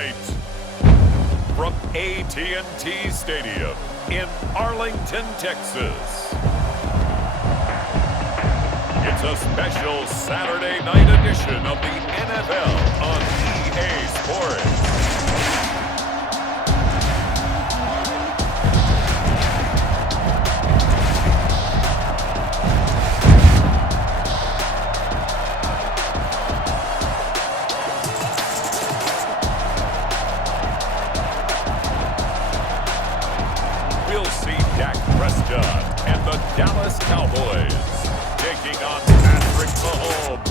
tonight, from AT&T Stadium in Arlington, Texas, it's a special Saturday night edition of the NFL on EA Sports. We'll see Prescott and the Dallas Cowboys taking on Patrick Mahomes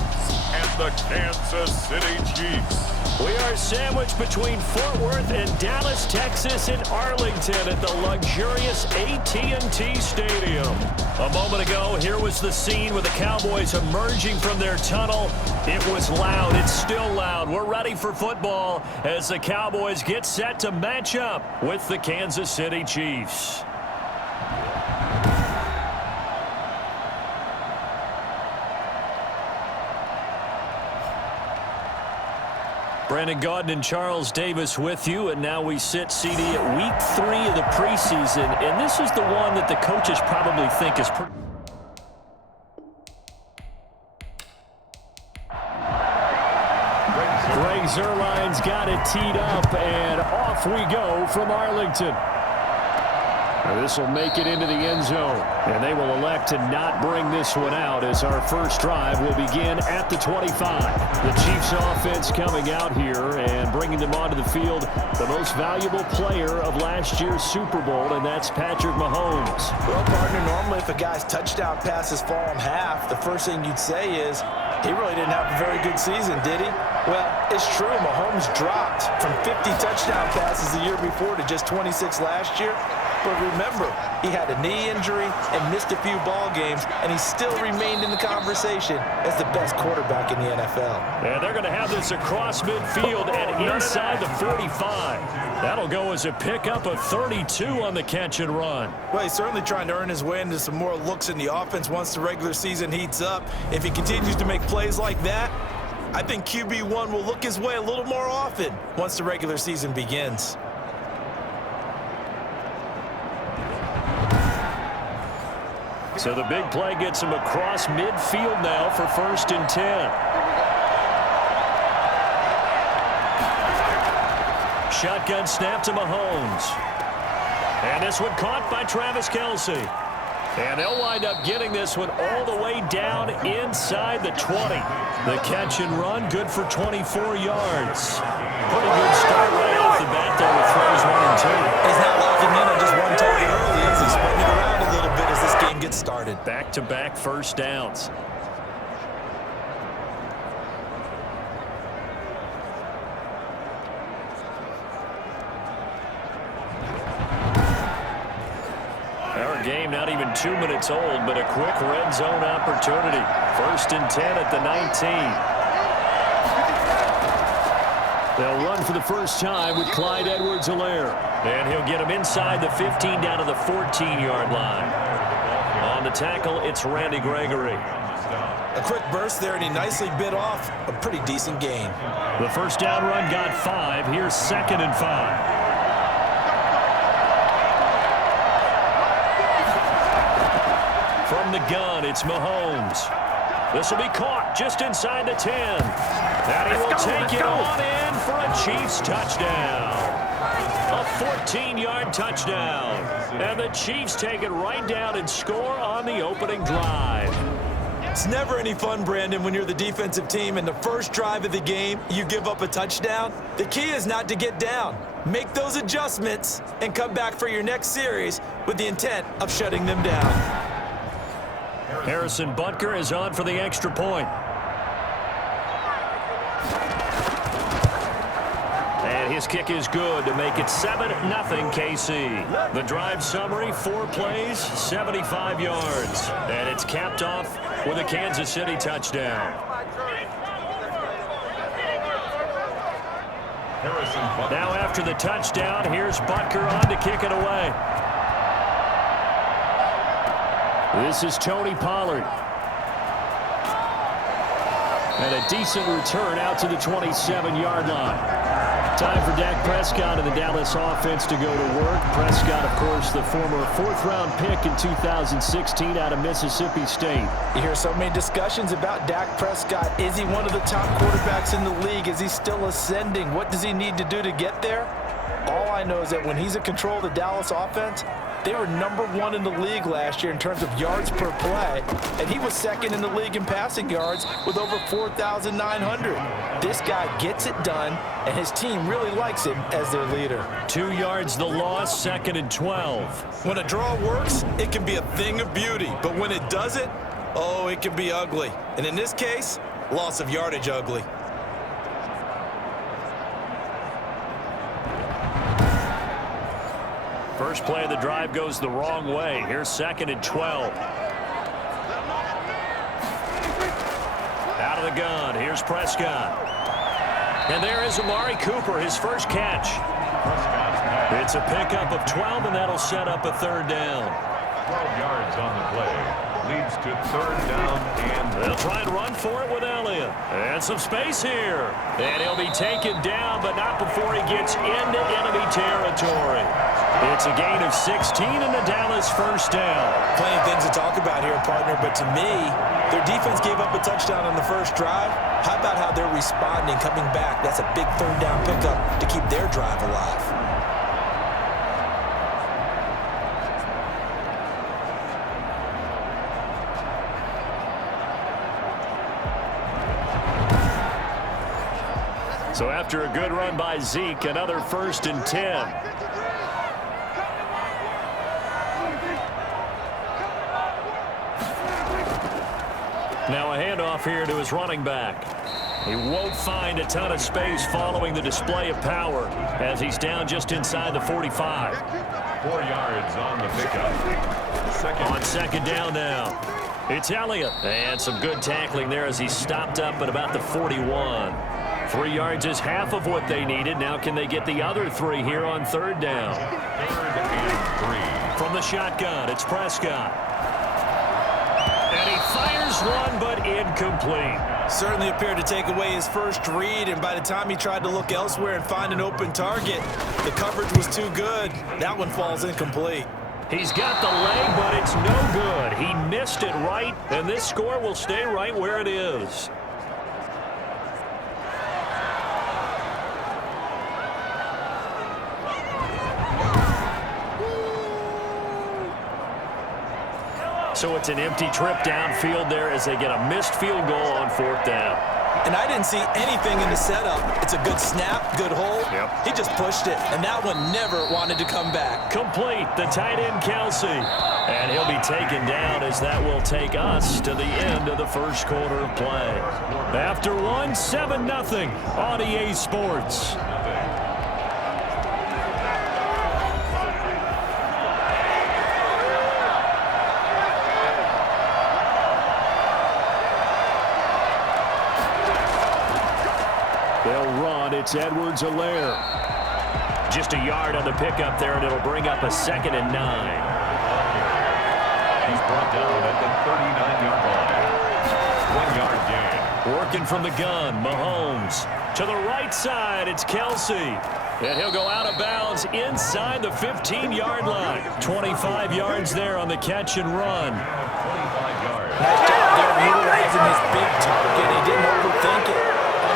and the Kansas City Chiefs. We are sandwiched between Fort Worth and Dallas, Texas, and Arlington at the luxurious AT&T Stadium. A moment ago, here was the scene with the Cowboys emerging from their tunnel. It was loud. It's still loud. We're ready for football as the Cowboys get set to match up with the Kansas City Chiefs. Brandon Gaudin and Charles Davis with you, and now we sit, CD, at week 3 of the preseason, and this is the one that the coaches probably think is pretty... Greg Zuerlein's got it teed up, and off we go from Arlington. This will make it into the end zone, and they will elect to not bring this one out as our first drive will begin at the 25. The Chiefs offense coming out here and bringing them onto the field, the most valuable player of last year's Super Bowl, and that's Patrick Mahomes. Well, partner, normally if a guy's touchdown passes fall in half, the first thing you'd say is, he really didn't have a very good season, did he? Well, it's true. Mahomes dropped from 50 touchdown passes the year before to just 26 last year. But remember, he had a knee injury and missed a few ball games, and he still remained in the conversation as the best quarterback in the NFL. And they're going to have this across midfield and inside the 45. That'll go as a pickup of 32 on the catch and run. Well, he's certainly trying to earn his way into some more looks in the offense once the regular season heats up. If he continues to make plays like that, I think QB1 will look his way a little more often once the regular season begins. So the big play gets him across midfield now for 1st and 10. Shotgun snap to Mahomes. And this one caught by Travis Kelce. And they'll wind up getting this one all the way down inside the 20. The catch and run, good for 24 yards. Pretty good start right off the bat there with throws 1 and 2. He's not locking in on just one target early as he's spreading it around a little bit as this game gets started. Back-to-back first downs. Our game not even 2 minutes old, but a quick red zone opportunity. 1st and 10 at the 19. They'll run for the first time with Clyde Edwards-Helaire. And he'll get him inside the 15 down to the 14-yard line. On the tackle, it's Randy Gregory. A quick burst there, and he nicely bit off a pretty decent gain. The first down run got 5. Here's 2nd and 5. From the gun, it's Mahomes. This will be caught just inside the 10. And he will take it on in for a Chiefs touchdown. A 14-yard touchdown. And the Chiefs take it right down and score on the opening drive. It's never any fun, Brandon, when you're the defensive team and the first drive of the game, you give up a touchdown. The key is not to get down. Make those adjustments and come back for your next series with the intent of shutting them down. Harrison Butker is on for the extra point. And his kick is good to make it 7-0 KC. The drive summary, 4 plays, 75 yards. And it's capped off with a Kansas City touchdown. Now after the touchdown, here's Butker on to kick it away. This is Tony Pollard. And a decent return out to the 27-yard line. Time for Dak Prescott and the Dallas offense to go to work. Prescott, of course, the former fourth-round pick in 2016 out of Mississippi State. You hear so many discussions about Dak Prescott. Is he one of the top quarterbacks in the league? Is he still ascending? What does he need to do to get there? All I know is that when he's in control of the Dallas offense, they were #1 in the league last year in terms of yards per play, and he was second in the league in passing yards with over 4,900. This guy gets it done, and his team really likes him as their leader. 2 yards the loss, 2nd and 12. When a draw works, it can be a thing of beauty, but when it doesn't, oh, it can be ugly. And in this case, loss of yardage ugly. First play of the drive goes the wrong way. Here's 2nd and 12. Out of the gun. Here's Prescott. And there is Amari Cooper, his first catch. It's a pickup of 12, and that'll set up a 3rd down. 12 yards on the play. Leads to 3rd down, and they'll try and run for it with Elliott. And some space here. And he'll be taken down, but not before he gets into enemy territory. It's a gain of 16 and the Dallas first down. Plenty of things to talk about here, partner, but to me, their defense gave up a touchdown on the first drive. How about how they're responding, coming back? That's a big 3rd down pickup to keep their drive alive. So after a good run by Zeke, another 1st and 10. Now a handoff here to his running back. He won't find a ton of space following the display of power as he's down just inside the 45. 4 yards on the pickup. On 2nd down now. It's Elliott. And some good tackling there as he stopped up at about the 41. 3 yards is half of what they needed. Now can they get the other 3 here on 3rd down? 3rd and 3. From the shotgun, it's Prescott. And he fires one, but incomplete. Certainly appeared to take away his first read, and by the time he tried to look elsewhere and find an open target, the coverage was too good. That one falls incomplete. He's got the leg, but it's no good. He missed it right, and this score will stay right where it is. So it's an empty trip downfield there as they get a missed field goal on 4th down. And I didn't see anything in the setup. It's a good snap, good hold. Yep. He just pushed it, and that one never wanted to come back. Complete, the tight end Kelsey. And he'll be taken down as that will take us to the end of the first quarter of play. After one, 7-0 on EA Sports. They'll run. It's Edwards-Helaire. Just a yard on the pickup there, and it'll bring up a 2nd and 9. He's brought down at the 39-yard line. 1 yard gain. Working from the gun, Mahomes. To the right side, it's Kelsey. And he'll go out of bounds inside the 15-yard line. 25 yards there on the catch and run. 25 yards. Nice job there utilizing his big target. He didn't overthink it.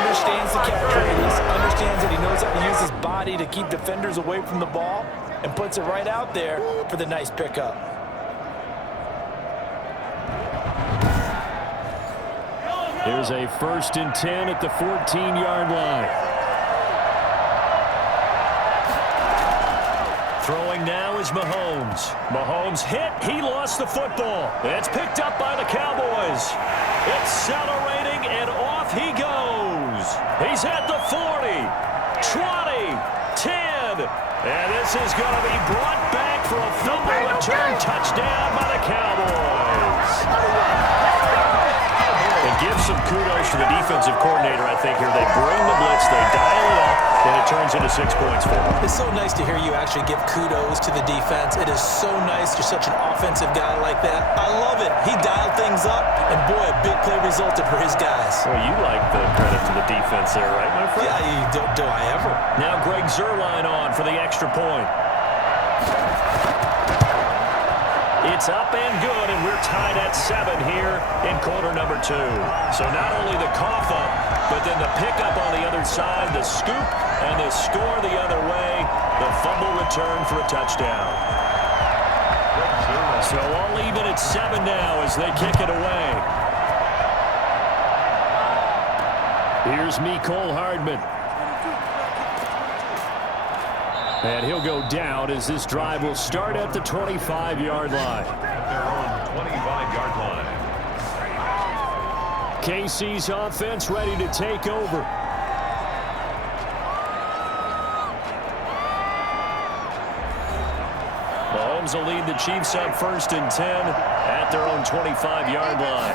Understands the catch radius, understands that he knows how to use his body to keep defenders away from the ball, and puts it right out there for the nice pickup. Here's a 1st and 10 at the 14-yard line. Throwing now is Mahomes. Mahomes hit. He lost the football. It's picked up by the Cowboys. Accelerating, and off he goes. He's at the 40, 20, 10. And this is going to be brought back for a fumble return touchdown by the Cowboys. And give some kudos orders for the defensive coordinator, I think, here. They bring the blitz, they dial it up, and it turns into 6 points for them. It's so nice to hear you actually give kudos to the defense. It is so nice. You're such an offensive guy like that. I love it. He dialed things up, and boy, a big play resulted for his guys. Well, you like the credit to the defense there, right, my friend? Yeah, do I ever. Now Greg Zuerlein on for the extra point. It's up and good, and we're tied at 7 here in quarter number 2. So not only the cough up, but then the pickup on the other side, the scoop, and the score the other way, the fumble return for a touchdown. So all even at 7 now as they kick it away. Here's Mecole Hardman. And he'll go down as this drive will start at the 25-yard line. At their own 25-yard line. KC's offense ready to take over. Mahomes will lead the Chiefs up 1st and 10 at their own 25-yard line.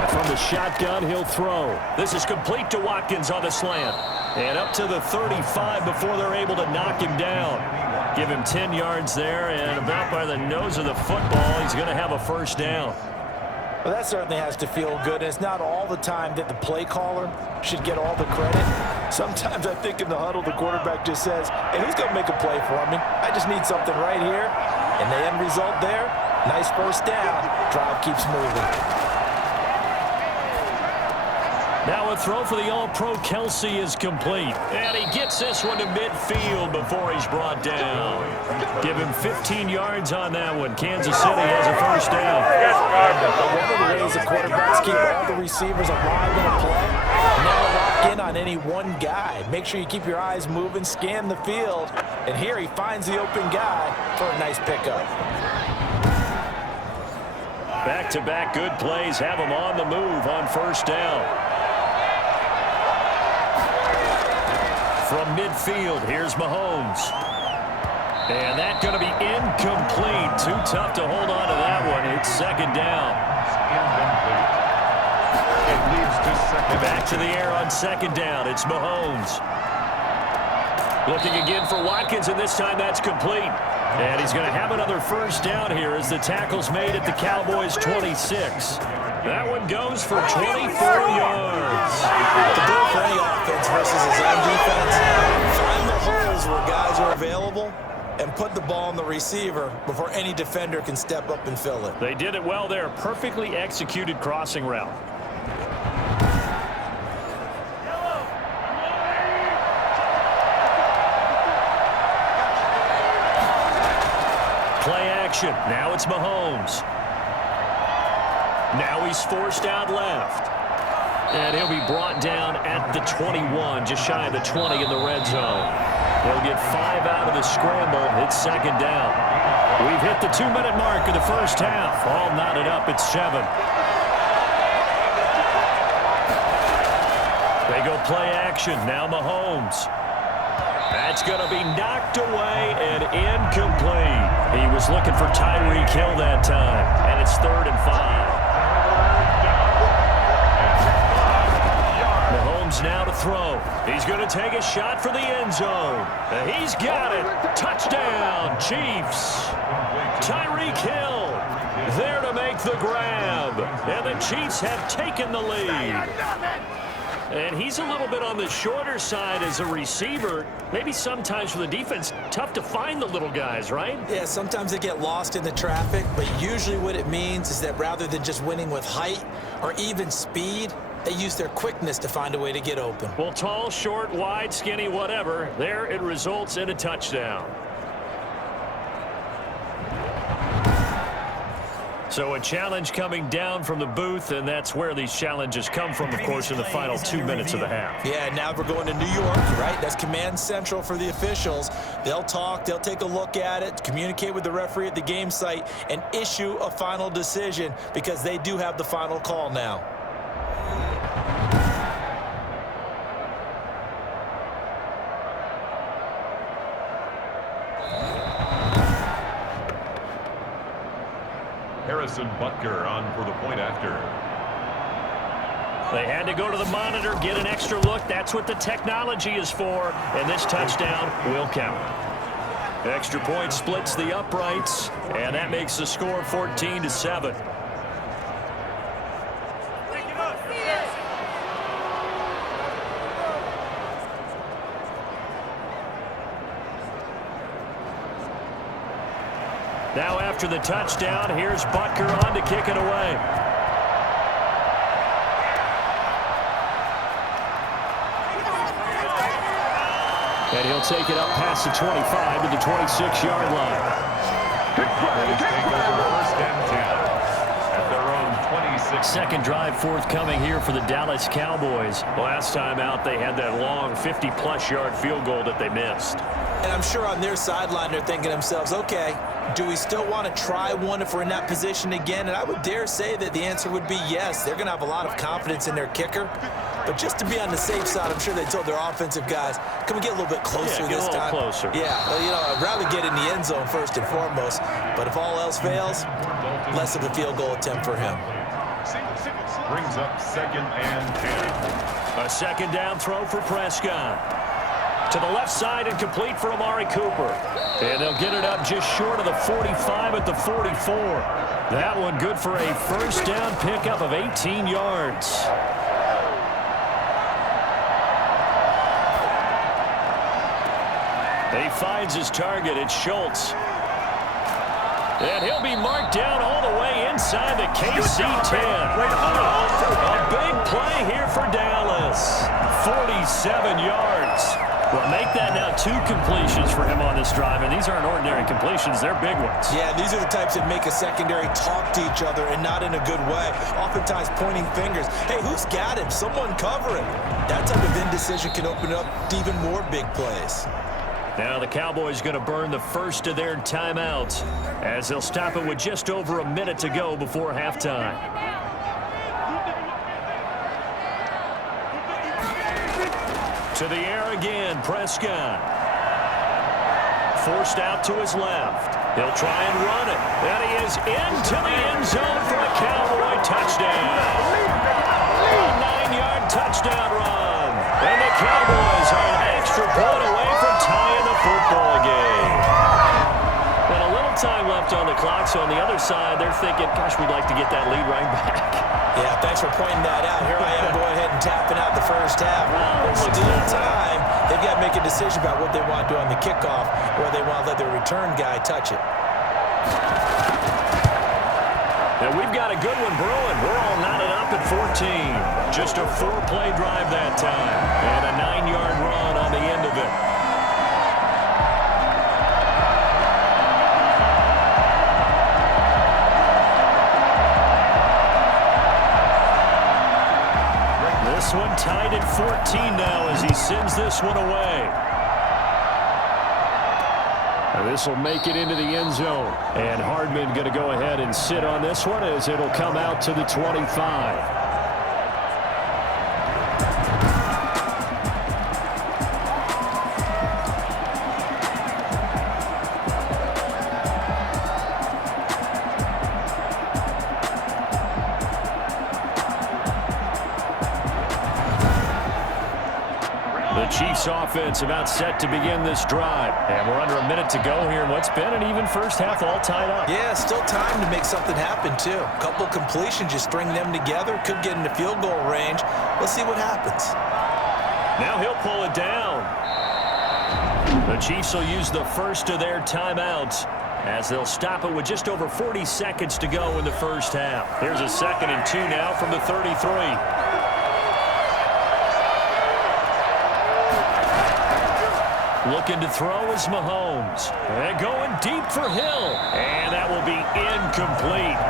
And from the shotgun, he'll throw. This is complete to Watkins on the slant. And up to the 35 before they're able to knock him down. Give him 10 yards there, and about by the nose of the football, he's going to have a first down. Well, that certainly has to feel good. It's not all the time that the play caller should get all the credit. Sometimes I think in the huddle, the quarterback just says, hey, who's going to make a play for me? I just need something right here. And the end result there, nice first down. Drive keeps moving. Now a throw for the All-Pro Kelsey is complete. And he gets this one to midfield before he's brought down. Give him 15 yards on that one. Kansas City has a first down. One of the ways the quarterbacks keep all the receivers alive in a play, never lock in on any one guy. Make sure you keep your eyes moving, scan the field. And here he finds the open guy for a nice pickup. Back-to-back good plays have him on the move on first down. From midfield, here's Mahomes. And that's going to be incomplete. Too tough to hold on to that one. It's second down. It leads to second. Back to the air on second down. It's Mahomes. Looking again for Watkins, and this time that's complete. And he's going to have another first down here as the tackle's made at the Cowboys' 26. That one goes for 24 yards. The goal for any offense versus his own defense, find the holes where guys are available and put the ball on the receiver before any defender can step up and fill it. They did it well there. Perfectly executed crossing route. Play action. Now it's Mahomes. Now he's forced out left. And he'll be brought down at the 21, just shy of the 20 in the red zone. He'll get 5 out of the scramble. It's second down. We've hit the 2-minute mark of the first half. All knotted up at 7. They go play action. Now Mahomes. That's going to be knocked away and incomplete. He was looking for Tyreek Hill that time. And it's 3rd and 5. Mahomes now to throw. He's going to take a shot for the end zone. And he's got it. Touchdown, Chiefs. Tyreek Hill there to make the grab. And the Chiefs have taken the lead. And he's a little bit on the shorter side as a receiver. Maybe sometimes for the defense, tough to find the little guys, right? Yeah, sometimes they get lost in the traffic, but usually what it means is that rather than just winning with height or even speed, they use their quickness to find a way to get open. Well, tall, short, wide, skinny, whatever, there it results in a touchdown. So a challenge coming down from the booth, and that's where these challenges come from, of course, in the final 2 minutes of the half. Yeah, now we're going to New York, right? That's command central for the officials. They'll talk, they'll take a look at it, communicate with the referee at the game site, and issue a final decision because they do have the final call now. Harrison Butker on for the point after. They had to go to the monitor, get an extra look. That's what the technology is for, and this touchdown will count. Extra point splits the uprights, and that makes the score 14-7. Now after the touchdown, here's Butker on to kick it away. And he'll take it up past the 25 to the 26-yard line. Take over first and 10 at their own 26. Second drive forthcoming here for the Dallas Cowboys. Last time out, they had that long 50-plus yard field goal that they missed. And I'm sure on their sideline they're thinking to themselves, okay, do we still want to try one if we're in that position again? And I would dare say that the answer would be yes. They're going to have a lot of confidence in their kicker. But just to be on the safe side, I'm sure they told their offensive guys, can we get a little bit closer this time? Get a little closer. Yeah, well, you know, I'd rather get in the end zone first and foremost. But if all else fails, less of a field goal attempt for him. Brings up second and 10. A second down throw for Prescott. To the left side and complete for Amari Cooper. And they'll get it up just short of the 45 at the 44. That one good for a first down pickup of 18 yards. He finds his target. It's Schultz. And he'll be marked down all the way inside the KC-10. A big play here for Dallas. 47 yards. Well, make that now 2 completions for him on this drive, and these aren't ordinary completions. They're big ones. Yeah, these are the types that make a secondary talk to each other and not in a good way. Oftentimes pointing fingers. Hey, who's got him? Someone cover him. That type of indecision can open up to even more big plays. Now the Cowboys going to burn the first of their timeouts as they'll stop it with just over a minute to go before halftime. To the air again, Prescott. Forced out to his left. He'll try and run it. And he is into the end zone for a Cowboy touchdown. A 9-yard touchdown run. And the Cowboys are an extra point away from tying the football game. And a little time left on the clock, so on the other side, they're thinking, gosh, we'd like to get that lead right back. Yeah, thanks for pointing that out. Here I am going ahead and tapping out the first half. There's still time. They've got to make a decision about what they want to do on the kickoff, or they want to let their return guy touch it. And we've got a good one brewing. We're all knotted up at 14. Just a 4-play drive that time. And a 9-yard run on the end of it. This one tied at 14 now as he sends this one away. And this will make it into the end zone. And Hardman going to go ahead and sit on this one as it'll come out to the 25. Chiefs offense about set to begin this drive. And we're under a minute to go here in what's been an even first half all tied up. Yeah, still time to make something happen, too. A couple completions, just string them together. Could get into field goal range. Let's see what happens. Now he'll pull it down. The Chiefs will use the first of their timeouts as they'll stop it with just over 40 seconds to go in the first half. Here's a 2nd and 2 now from the 33. Looking to throw is Mahomes. And going deep for Hill. And that will be incomplete.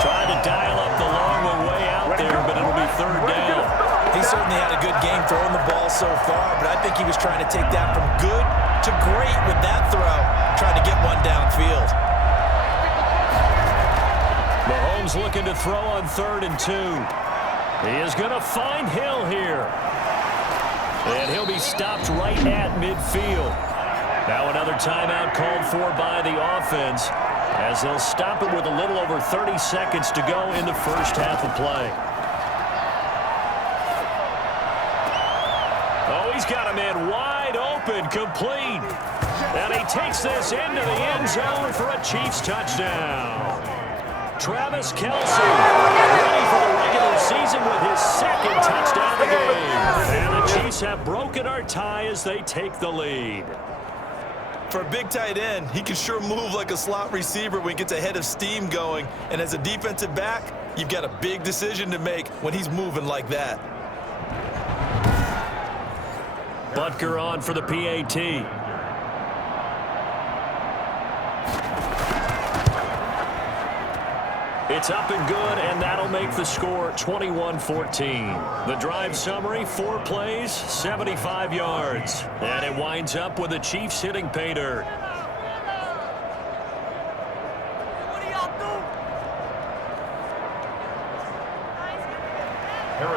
Trying to dial up the long one way out there, but it'll be 3rd down. He certainly had a good game throwing the ball so far, but I think he was trying to take that from good to great with that throw, trying to get one downfield. Mahomes looking to throw on 3rd and 2. He is going to find Hill here. And he'll be stopped right at midfield. Now another timeout called for by the offense as they'll stop it with a little over 30 seconds to go in the first half of play. he's got a man wide open, complete. And he takes this into the end zone for a Chiefs touchdown. Travis Kelce, ready for the regular season with his second touchdown of the game. And the Chiefs have broken our tie as they take the lead. For a big tight end, he can sure move like a slot receiver when he gets a head of steam going. And as a defensive back, you've got a big decision to make when he's moving like that. Butker on for the PAT. It's up and good, and that'll make the score 21-14. The drive summary, 4 plays, 75 yards. And it winds up with the Chiefs hitting pay dirt.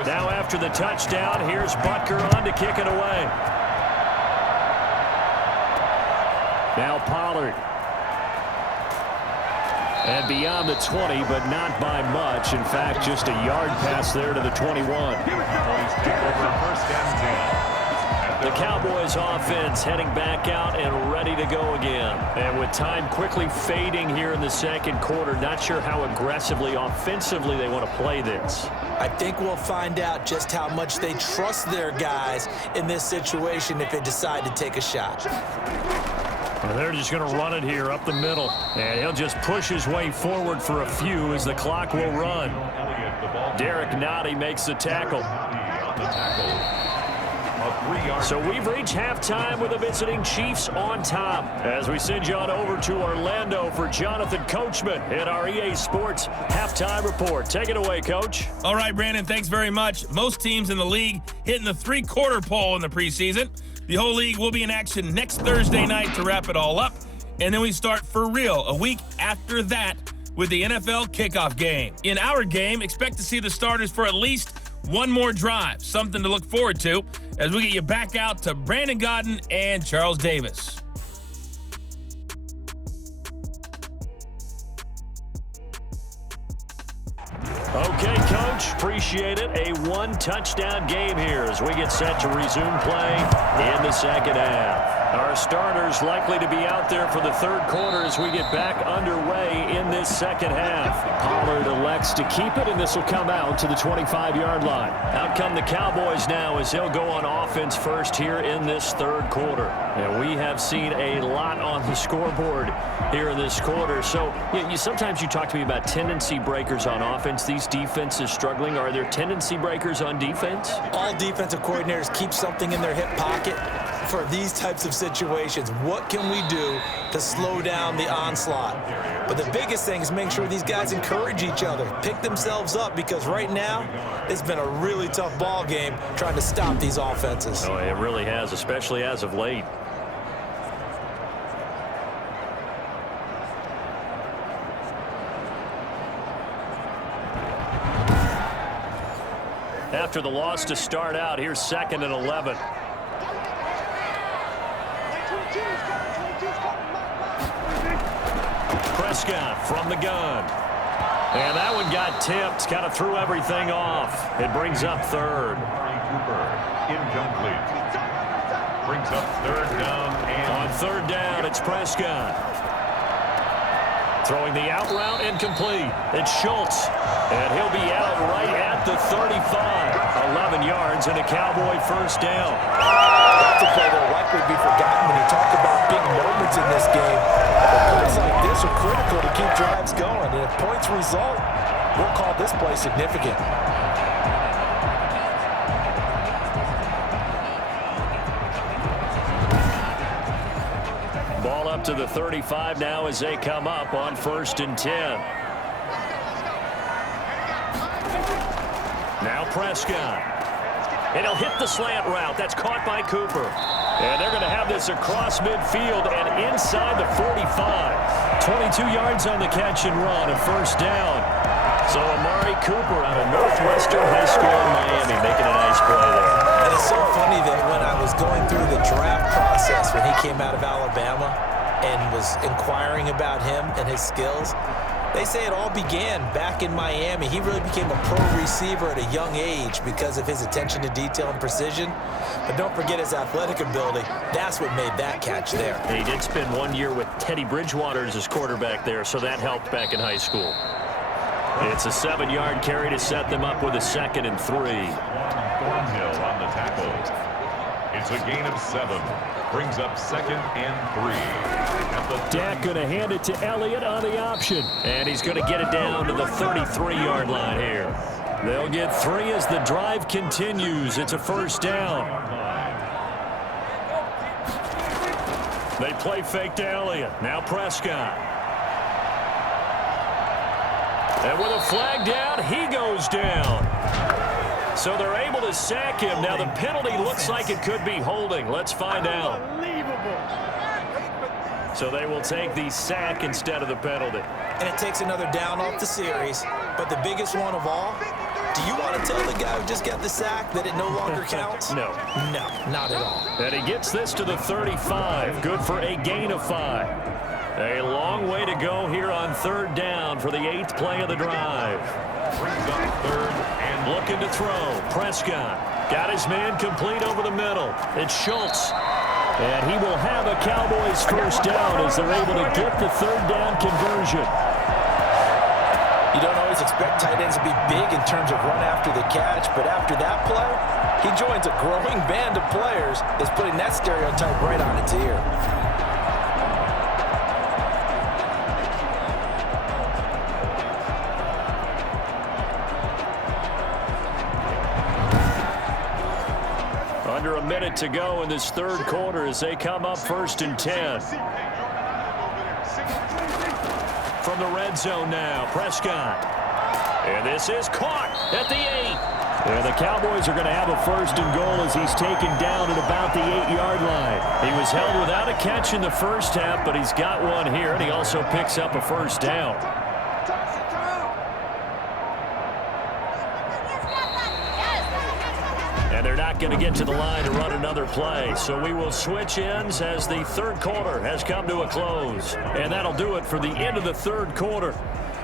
Now after the touchdown, here's Butker on to kick it away. Now Pollard. And beyond the 20, but not by much. In fact, just a yard pass there to the 21. The Cowboys offense heading back out and ready to go again. And with time quickly fading here in the second quarter, not sure how aggressively, offensively they want to play this. I think we'll find out just how much they trust their guys in this situation if they decide to take a shot. Well, they're just going to run it here up the middle. And he'll just push his way forward for a few as the clock will run. Derek Nottie makes the tackle. So we've reached halftime with the visiting Chiefs on top. As we send you on over to Orlando for Jonathan Coachman in our EA Sports Halftime Report. Take it away, Coach. All right, Brandon, thanks very much. Most teams in the league hitting the three-quarter pole in the preseason. The whole league will be in action next Thursday night to wrap it all up. And then we start for real a week after that with the NFL kickoff game. In our game, expect to see the starters for at least one more drive, something to look forward to as we get you back out to Brandon Godden and Charles Davis. Okay, Coach, appreciate it. A one-touchdown game here as we get set to resume play in the second half. Our starters likely to be out there for the third quarter as we get back underway in this second half. Pollard elects to keep it, and this will come out to the 25-yard line. Out come the Cowboys now as they'll go on offense first here in this third quarter. And we have seen a lot on the scoreboard here in this quarter. So sometimes you talk to me about tendency breakers on offense. These defenses struggling. Are there tendency breakers on defense? All defensive coordinators keep something in their hip pocket for these types of situations. What can we do to slow down the onslaught? But the biggest thing is make sure these guys encourage each other, pick themselves up, because right now it's been a really tough ball game trying to stop these offenses. Oh, it really has, especially as of late. After the loss to start out, here's 2nd and 11. Prescott from the gun. And that one got tipped, kind of threw everything off. It brings up third. Incomplete. Brings up third down. And on third down, it's Prescott. Throwing the out route incomplete. It's Schultz. And he'll be out right at the 35. 11 yards and a Cowboy first down. That's a play that will likely be forgotten when you talk about big moments in this game. But plays like this are critical to keep drives going. And if points result, we'll call this play significant. Ball up to the 35 now as they come up on 1st and 10. Now Prescott. And he'll hit the slant route. That's caught by Cooper. And they're going to have this across midfield and inside the 45. 22 yards on the catch and run, a first down. So Amari Cooper out of Northwestern High School in Miami making a nice play there. And it's so funny that when I was going through the draft process when he came out of Alabama and was inquiring about him and his skills, They say it all began back in Miami. He really became a pro receiver at a young age because of his attention to detail and precision. But don't forget his athletic ability. That's what made that catch there. He did spend 1 year with Teddy Bridgewater as his quarterback there, so that helped back in high school. It's a 7-yard carry to set them up with a 2nd and 3. Thornhill on the tackle. It's a gain of 7. Brings up 2nd and 3. Dak going to hand it to Elliott on the option. And he's going to get it down to the 33-yard line here. They'll get 3 as the drive continues. It's a 1st down. They play fake to Elliott. Now Prescott. And with a flag down, he goes down. So they're able to sack him. Now the penalty looks like it could be holding. Let's find out. So they will take the sack instead of the penalty. And it takes another down off the series. But the biggest one of all, do you want to tell the guy who just got the sack that it no longer counts? No. No, not at all. And he gets this to the 35. Good for a gain of 5. A long way to go here on 3rd down for the 8th play of the drive. Brings up 3rd and looking to throw. Prescott got his man complete over the middle. It's Schultz. And he will have a Cowboys 1st down as they're able to get the 3rd down conversion. You don't always expect tight ends to be big in terms of run after the catch, but after that play, he joins a growing band of players that's putting that stereotype right on its ear. Under a minute to go in this 3rd quarter as they come up 1st and 10. From the red zone now, Prescott. And this is caught at the 8. And the Cowboys are going to have a 1st and goal as he's taken down at about the 8-yard line. He was held without a catch in the first half, but he's got one here, and he also picks up a 1st down. And they're not going to get to the line to run another play. So we will switch ends as the 3rd quarter has come to a close. And that'll do it for the end of the 3rd quarter.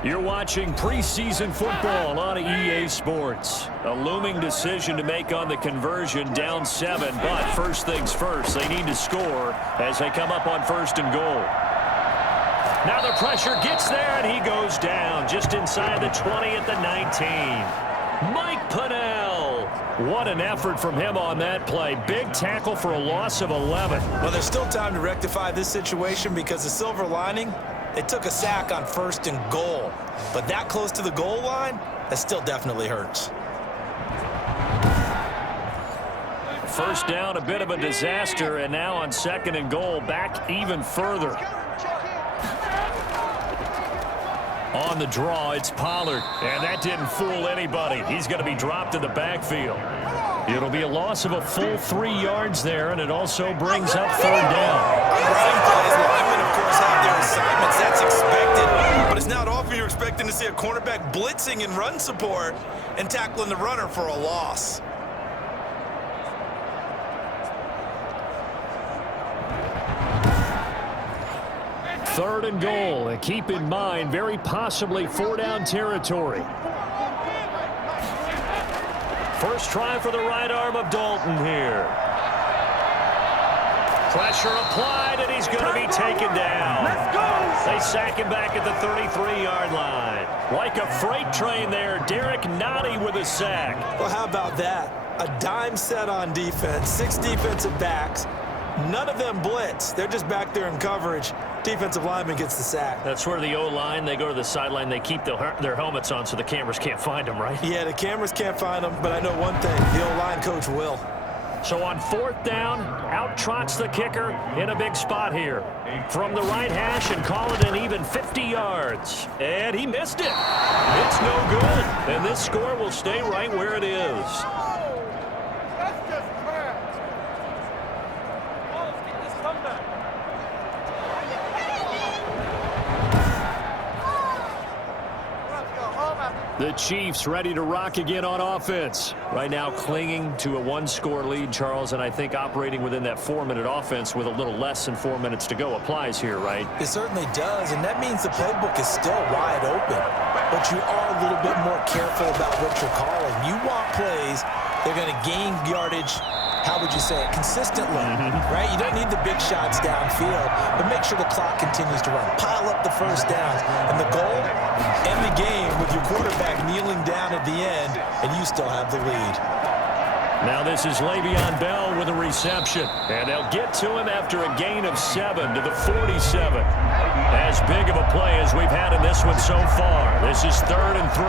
You're watching preseason football on EA Sports. A looming decision to make on the conversion, down 7. But first things first, they need to score as they come up on 1st and goal. Now the pressure gets there, and he goes down just inside the 20 at the 19. Mike Pennell. What an effort from him on that play. Big tackle for a loss of 11. Well, there's still time to rectify this situation because the silver lining, they took a sack on 1st and goal. But that close to the goal line, that still definitely hurts. 1st down, a bit of a disaster, and now on 2nd and goal, back even further. On the draw, it's Pollard, and that didn't fool anybody. He's going to be dropped in the backfield. It'll be a loss of a full 3 yards there, and it also brings up 3rd down. Running plays, linemen, of course, have their assignments. That's expected, but it's not often you're expecting to see a cornerback blitzing in run support and tackling the runner for a loss. Third and goal, and keep in mind, very possibly 4-down territory. First try for the right arm of Dalton here. Pressure applied, and he's going to be taken down. Let's go! They sack him back at the 33-yard line. Like a freight train there, Derek Nottie with a sack. Well, how about that? A dime set on defense, 6 defensive backs. None of them blitz. They're just back there in coverage. Defensive lineman gets the sack. That's where the O-line, they go to the sideline, they keep their helmets on so the cameras can't find them, right? Yeah, the cameras can't find them, but I know one thing, the O-line coach will. So on 4th down, out trots the kicker in a big spot here. From the right hash and call it an even 50 yards. And he missed it. It's no good. And this score will stay right where it is. The Chiefs ready to rock again on offense. Right now clinging to a one-score lead, Charles, and I think operating within that 4-minute offense with a little less than 4 minutes to go applies here, right? It certainly does, and that means the playbook is still wide open. But you are a little bit more careful about what you're calling. You want plays that are going to gain yardage, how would you say it, consistently, right? You don't need the big shots downfield, but make sure the clock continues to run. Pile up the first downs, and the goal, end the game with your quarterback kneeling down at the end, and you still have the lead. Now this is Le'Veon Bell with a reception, and they'll get to him after a gain of 7 to the 47. As big of a play as we've had in this one so far. This is 3rd and 3.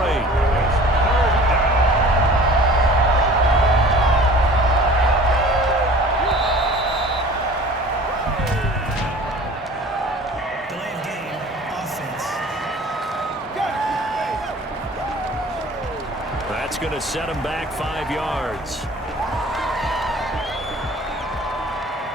That's going to set him back 5 yards.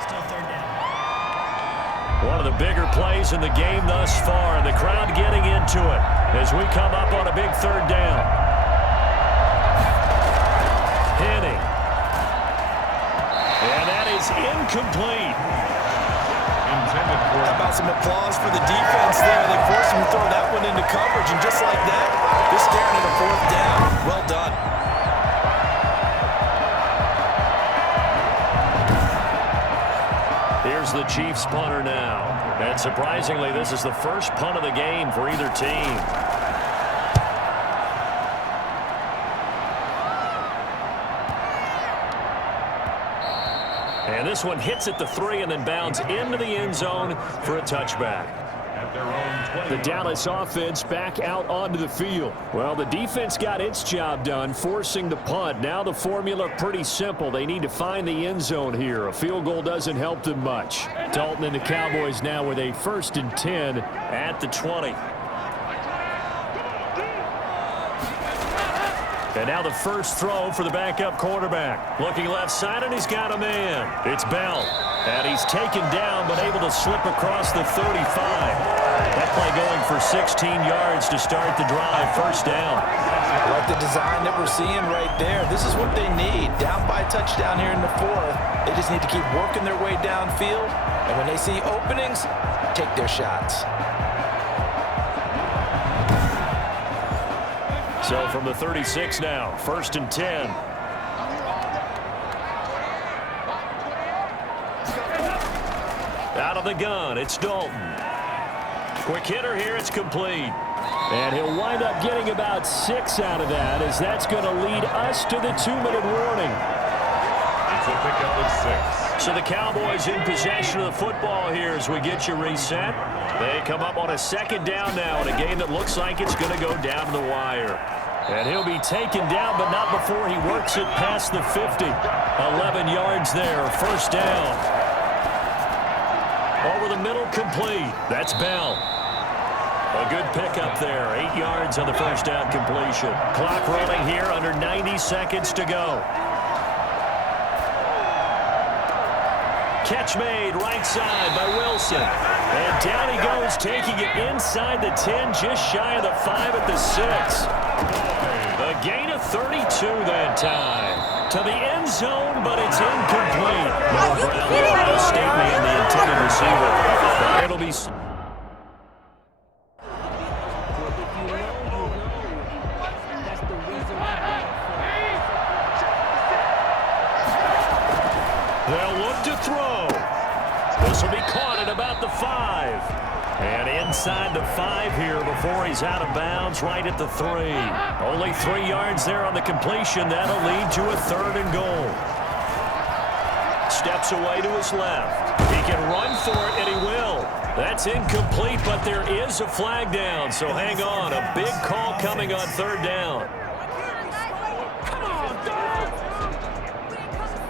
Still 3rd down. One of the bigger plays in the game thus far, and the crowd getting into it as we come up on a big 3rd down. Henning. And that is incomplete. How about some applause for the defense there? They forced him to throw that one into coverage, and just like that, they're staring at a 4th down. Well done. Here's the Chiefs punter now. And surprisingly, this is the first punt of the game for either team. And this one hits at the 3 and then bounds into the end zone for a touchback. The Dallas offense back out onto the field. Well, the defense got its job done, forcing the punt. Now the formula pretty simple. They need to find the end zone here. A field goal doesn't help them much. Dalton and the Cowboys now with a 1st and 10 at the 20. And now the first throw for the backup quarterback. Looking left side, and he's got a man. It's Bell. And he's taken down, but able to slip across the 35. That play going for 16 yards to start the drive. 1st down. I like the design that we're seeing right there. This is what they need. Down by a touchdown here in the 4th. They just need to keep working their way downfield. And when they see openings, take their shots. So from the 36 now, 1st and 10. Out of the gun, it's Dalton. Quick hitter here, it's complete. And he'll wind up getting about 6 out of that, as that's going to lead us to the 2-minute warning. It's a pickup of 6. So the Cowboys in possession of the football here as we get you reset. They come up on a 2nd down now in a game that looks like it's going to go down to the wire. And he'll be taken down, but not before he works it past the 50. 11 yards there, 1st down. Over the middle, complete. That's Bell. A good pickup there. 8 yards on the 1st down completion. Clock running here, under 90 seconds to go. Catch made right side by Wilson. And down he goes, taking it inside the 10, just shy of the 5 at the 6. A gain of 32 that time. To the end zone, but it's incomplete. Noah Brown, a statement in the intended receiver. It'll be... They'll look to throw. This will be caught at about the 5. And inside the 5 here before he's out of bounds, right at the 3. Only 3 yards there on the completion. That'll lead to a 3rd and goal. Steps away to his left. He can run for it, and he will. That's incomplete, but there is a flag down, so hang on. A big call coming on 3rd down.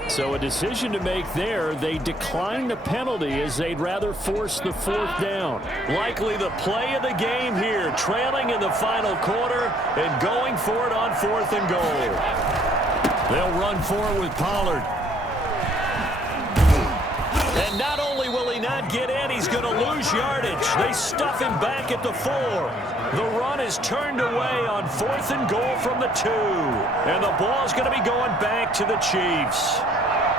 So a decision to make there. They decline the penalty as they'd rather force the 4th down. Likely the play of the game here, trailing in the final quarter and going for it on 4th and goal. They'll run for it with Pollard. And not only will he not get in, he's going to lose yardage. They stuff him back at the 4. The run is turned away on 4th and goal from the 2. And the ball's going to be going back to the Chiefs.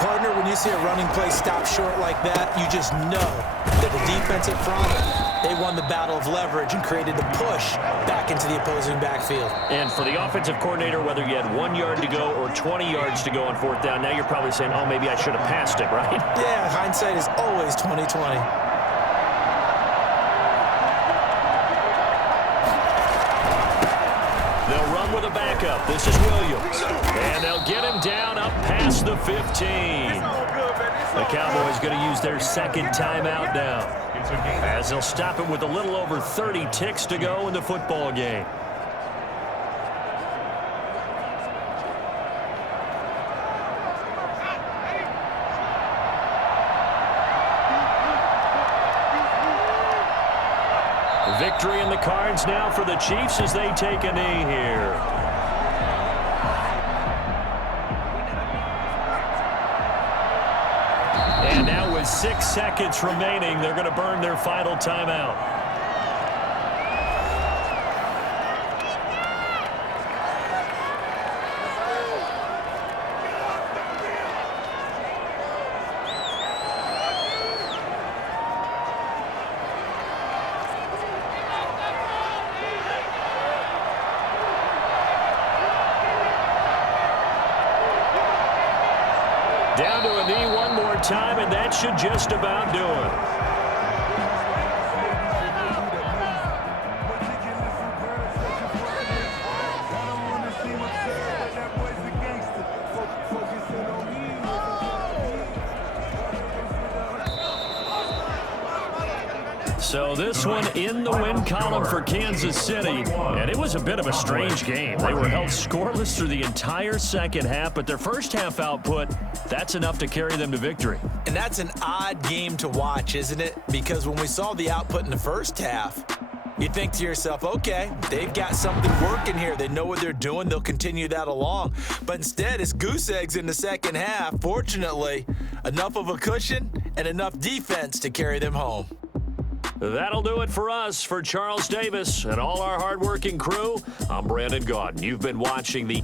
Partner, when you see a running play stop short like that, you just know that the defense up front, they won the battle of leverage and created the push back into the opposing backfield. And for the offensive coordinator, whether you had 1 yard to go or 20 yards to go on 4th down, now you're probably saying, oh, maybe I should have passed it, right? Yeah, hindsight is always 20/20. They'll run with a backup. This is Williams. And they'll get him down up past the 15. The Cowboys going to use their second timeout now, as they'll stop it with a little over 30 ticks to go in the football game. Victory in the cards now for the Chiefs as they take a knee here. And now with 6 seconds remaining, they're going to burn their final timeout. Down to a knee one more time, and that should just about do it. So this one in the win column for Kansas City, and it was a bit of a strange game. They were held scoreless through the entire second half, but their first half output, that's enough to carry them to victory. And that's an odd game to watch, isn't it? Because when we saw the output in the first half, you think to yourself, okay, they've got something working here. They know what they're doing. They'll continue that along. But instead, it's goose eggs in the second half. Fortunately, enough of a cushion and enough defense to carry them home. That'll do it for us. For Charles Davis and all our hardworking crew, I'm Brandon Gaudin. You've been watching the